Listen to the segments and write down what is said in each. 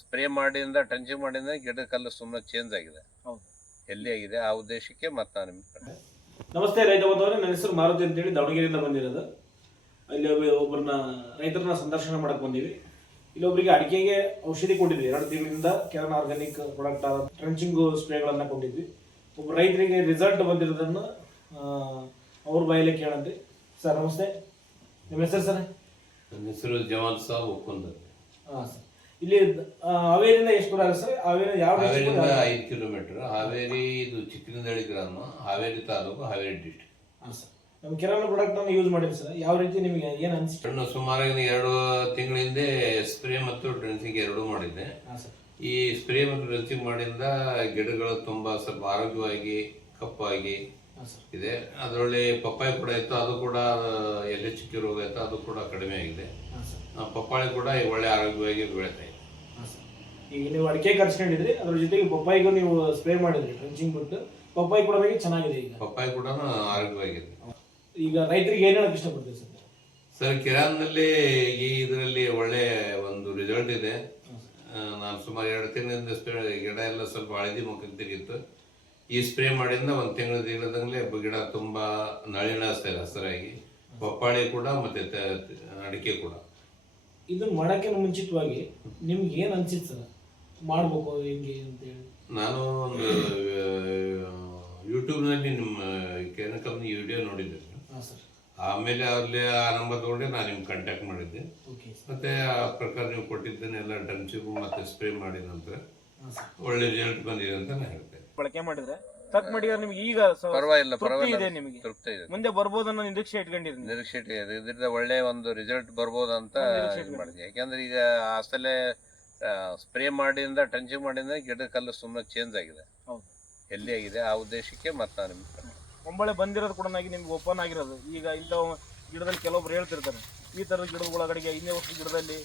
Spray ಮಾಡಿಂದ ಟಂಚಿಂಗ್ ಮಾಡಿಂದ ಗಿಡಕ್ಕೆಲ್ಲ ಸುಮ್ಮನೆ ಚೇಂಜ್ ಆಗಿದೆ. ಎಲ್ಲಿ ಆಗಿದೆ ಆ ಉದ್ದೇಶಕ್ಕೆ ಮತ್ತೆ ನಾನು ನಿಮ್ಗೆ ನಮಸ್ತೆ ರೈತ ಬಂದವರೇ, ನನ್ನ ಹೆಸರು ಮಾರುತಿ ಅಂತೇಳಿ ದಾವಣಗೆರೆಯಿಂದ ಬಂದಿರೋದು. ಅಲ್ಲಿ ಒಬ್ಬರನ್ನ ರೈತರನ್ನ ಸಂದರ್ಶನ ಮಾಡಕ್ ಬಂದೀವಿ. ಇಲ್ಲೊಬ್ಬರಿಗೆ ಅಡಿಕೆಗೆ ಔಷಧಿ ಕೊಟ್ಟಿದ್ವಿ 2 ತಿಂಗಳಿಂದ. ಕೆರನ್ ಆರ್ಗಾನಿಕ್ ಪ್ರಾಡಕ್ಟ್ ಆದ ಟ್ರಂಚಿಂಗ್ ಸ್ಪ್ರೇಗಳನ್ನ ಕೊಟ್ಟಿದ್ವಿ. ಒಬ್ಬ ರೈತರಿಗೆ ರಿಸಲ್ಟ್ ಬಂದಿರೋದನ್ನ ಅವ್ರ ಬಾಯಲ್ಲಿ ಕೇಳಂತೆ. ಸರ್ ನಮಸ್ತೆ, ನಿಮ್ಮ ಹೆಸರು ಸರ್? ನನ್ನ ಹೆಸರು ಜಮಾಲ್ ಸಾಬ್ ಒಕ್ಕುಂದ. ಹಾಂ ಸರ್, ಇಲ್ಲಿ ಹಾವೇರಿಯಿಂದ ಎಷ್ಟು ದೂರ ಆಗುತ್ತೆ ಸರ್? ಹಾವೇರಿ ಯಾವ ಹಾವೇರಿಯಿಂದ 5 ಕಿಲೋಮೀಟರ್. ಹಾವೇರಿ ಇದು ಚಿಕ್ಕನಹಳ್ಳಿ ಗ್ರಾಮ, ಹಾವೇರಿ ತಾಲೂಕು, ಹಾವೇರಿ ಡಿಸ್ಟ್ರಿಕ್ಟ್. ಹಾಂ ಸರ್, ನಮ್ಮ ಕೆರನ್ ಪ್ರಾಡಕ್ಟ್ ಅನ್ನು ಯೂಸ್ ಮಾಡಿದ್ರಿ ಸರ್. ಯಾವ ರೀತಿ ನಿಮಗೆ ಏನು ಅನಿಸ್ತು? ಸುಮಾರಾಗಿ 2 ತಿಂಗಳ ಹಿಂದೆ ಸ್ಪ್ರೇ ಮತ್ತು ಡ್ರೆನ್ಸಿಂಗ್ ಎರಡೂ ಮಾಡಿದ್ದೆ. ಈ ಸ್ಪ್ರೇ ಮತ್ತು ಡ್ರೆನ್ಸಿಂಗ್ ಮಾಡಿಂದ ಗಿಡಗಳು ತುಂಬಾ ಸ್ವಲ್ಪ ಆರೋಗ್ಯವಾಗಿ ಕಪ್ಪಾಗಿ ಇದೆ. ಅದರೊಳ್ಳೆ ಪಪ್ಪಾಯಿ ಕೂಡ ಇತ್ತು, ಅದು ಕೂಡ ಎಲೆ ಚುಕ್ಕಿ ರೋಗ ಇತ್ತು, ಅದು ಕೂಡ ಕಡಿಮೆ ಆಗಿದೆ. ಪಪ್ಪಾಳಿ ಕೂಡ ಒಳ್ಳೆ ಆರೋಗ್ಯವಾಗಿ ಬೆಳೀತಾ ಇದೆ. ಈಗ ನೀವು ಅಡಿಕೆ ಕರ್ಸ್ಕೊಂಡಿದ್ರಿ, ಅದ್ರ ಜೊತೆಗೆ ಪಪ್ಪಾಯಿಗೂ ನೀವು ಸ್ಪ್ರೇ ಮಾಡಿದ್ರಿ ಟ್ರಂಚಿಂಗ್ ಬಿಟ್ಟು. ಪಪ್ಪಾಯಿ ಕೂಡ ಚೆನ್ನಾಗಿದೆ. ಈಗ ಪಪ್ಪಾಯಿ ಕೂಡ ಆರೋಗ್ಯವಾಗಿದೆ. ಈಗ ರೈತರಿಗೆ ಏನ್ ಹೇಳಕ್ ಇಷ್ಟಪಡ್ತೀವಿ ಸರ್? ಸರ್, ಕಿರಾನ್ನಲ್ಲಿ ಈ ಇದರಲ್ಲಿ ಒಳ್ಳೆ ಒಂದು ರಿಸಲ್ಟ್ ಇದೆ. ನಾನು ಸುಮಾರು 2 ತಿಂಗಳಿಂದ ಗಿಡ ಎಲ್ಲ ಸ್ವಲ್ಪ ಹಳದಿ ಮುಖಕ್ಕೆ ತೆಗಿತ್ತು. ಈ ಸ್ಪ್ರೇ ಮಾಡಿಂದ 1 ತಿಂಗಳ ದಿನದಂಗಲೇ ಗಿಡ ತುಂಬಾ ನಳಿನಾಸ್ತಾ ಇದೆ ಹಸಿರಾಗಿ. ಪಪ್ಪಾಳಿ ಕೂಡ ಮತ್ತೆ ಅಡಿಕೆ ಕೂಡ. ಇದನ್ನ ಮಾಡಕ್ಕೆ ಮುಂಚಿತವಾಗಿ ನಿಮ್ಗೆ ಏನ್ ಅನ್ಸಿತ್ತು ಸರ್, ಮಾಡ್ಬೇಕು ಹೆಂಗೆ ಅಂತ ಹೇಳಿ? ನಾನು ಒಂದು ಯೂಟ್ಯೂಬ್ನಲ್ಲಿ ನಿಮ್ಮ ಕೆರನ್ ಕಂಪ್ನಿ ವಿಡಿಯೋ ನೋಡಿದ್ದೆ. ಆಮೇಲೆ ಅಲ್ಲಿ ಆ ನಂಬರ್ ತಗೊಂಡೆ ನಾನು ನಿಮ್ಗೆ ಕಾಂಟ್ಯಾಕ್ಟ್ ಮಾಡಿದ್ದೆ. ಮತ್ತೆ ಆ ಪ್ರಕಾರ ನೀವು ಕೊಟ್ಟಿದ್ದೇನೆಲ್ಲ ಡ್ರಂಚಿಂಗು ಮತ್ತೆ ಸ್ಪ್ರೇ ಮಾಡಿದ ನಂತರ ಒಳ್ಳೆ ರಿಸಲ್ಟ್ ಬಂದಿದೆ ಅಂತ ನಾನು ಹೇಳ್ತೇನೆ. ಬಳಕೆ ಮಾಡಿದ್ರೆ ತಕ್ ಮಾಡಿ ನಿಮ್ಗೆ ಈಗ ಪರವಾಗಿಲ್ಲ, ನಿಮಗೆ ತೃಪ್ತಿ ಇದೆ. ಮುಂದೆ ಬರ್ಬೋದನ್ನ ನಿರೀಕ್ಷೆ ಇಟ್ಕೊಂಡಿರಿ? ನಿರೀಕ್ಷೆ ಇದರಿಂದ ಒಳ್ಳೆ ಒಂದು ರಿಸಲ್ಟ್ ಬರ್ಬೋದಂತ ಮಾಡಿದ್ವಿ. ಯಾಕಂದ್ರೆ ಈಗ ಅಸಲೇ ಸ್ಪ್ರೇ ಮಾಡಿಂದ ಟಂಚಿಂಗ್ ಮಾಡಿಂದ ಗಿಡಕ್ಕೆಲ್ಲ ಸುಮ್ಮನೆ ಚೇಂಜ್ ಆಗಿದೆ. ಎಲ್ಲಿ ಆಗಿದೆ ಆ ಉದ್ದೇಶಕ್ಕೆ ಮತ್ತೆ ನಾನು ನಿಮ್ಗೆ ಒಂಬಳೆ ಬಂದಿರೋದು ಕೂಡ ನಿಮ್ಗೆ ಓಪನ್ ಆಗಿರೋದು. ಈಗ ಇಂಥ ಗಿಡದಲ್ಲಿ ಕೆಲವೊಬ್ರು ಹೇಳ್ತಿರ್ತಾರೆ, ಈ ಥರದ ಗಿಡಗಳೊಳಗಡೆಗೆ ಇನ್ನೇ ವರ್ಷ ಗಿಡದಲ್ಲಿ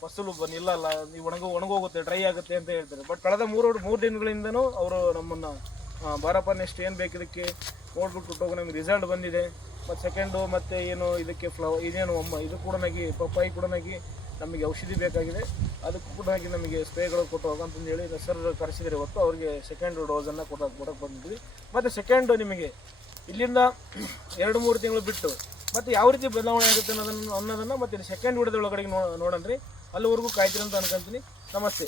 ಫಸಲು ನಿಲ್ಲಲ್ಲ, ನೀವು ಒಣಗೋಗುತ್ತೆ, ಡ್ರೈ ಆಗುತ್ತೆ ಅಂತ ಹೇಳ್ತಾರೆ. ಬಟ್ ಕಳೆದ 3 ದಿನಗಳಿಂದನೂ ಅವರು ನಮ್ಮನ್ನ ಬಾರಪ್ಪ ನೆಕ್ಸ್ಟ್ ಏನು ಬೇಕು ಇದಕ್ಕೆ ನೋಡ್ಬಿಟ್ಟು ಹೋಗೋ ನಮಗೆ ರಿಸಲ್ಟ್ ಬಂದಿದೆ. ಮತ್ತು ಸೆಕೆಂಡು ಮತ್ತೆ ಏನು ಇದಕ್ಕೆ ಇದೇನು ಇದು ಕೂಡ ಪಪ್ಪಾಯಿ ಕೂಡ ನಮಗೆ ಔಷಧಿ ಬೇಕಾಗಿದೆ, ಅದಕ್ಕೂ ಕೂಡ ನಮಗೆ ಸ್ಪ್ರೇಗಳು ಕೊಟ್ಟು ಹೋಗಂತಂದು ಹೇಳಿ ಸರ್ ಕರೆಸಿದರೆ ಹೊತ್ತು ಅವ್ರಿಗೆ ಸೆಕೆಂಡ್ ಡೋಸನ್ನು ಕೊಡಕ್ಕೆ ಬಂದಿದ್ವಿ. ಮತ್ತು ಸೆಕೆಂಡು ನಿಮಗೆ ಇಲ್ಲಿಂದ 2-3 ತಿಂಗಳು ಬಿಟ್ಟು ಮತ್ತು ಯಾವ ರೀತಿ ಬದಲಾವಣೆ ಆಗುತ್ತೆ ಅನ್ನೋದನ್ನು ಮತ್ತು ಸೆಕೆಂಡ್ ವಿಡಿಯೋದ ಒಳಗಡೆ ನೋಡೋಣ್ರಿ. ಅಲ್ಲಿವರೆಗೂ ಕಾಯ್ತೀರಿ ಅಂತ ಅನ್ಕೊಂತೀನಿ. ನಮಸ್ತೆ.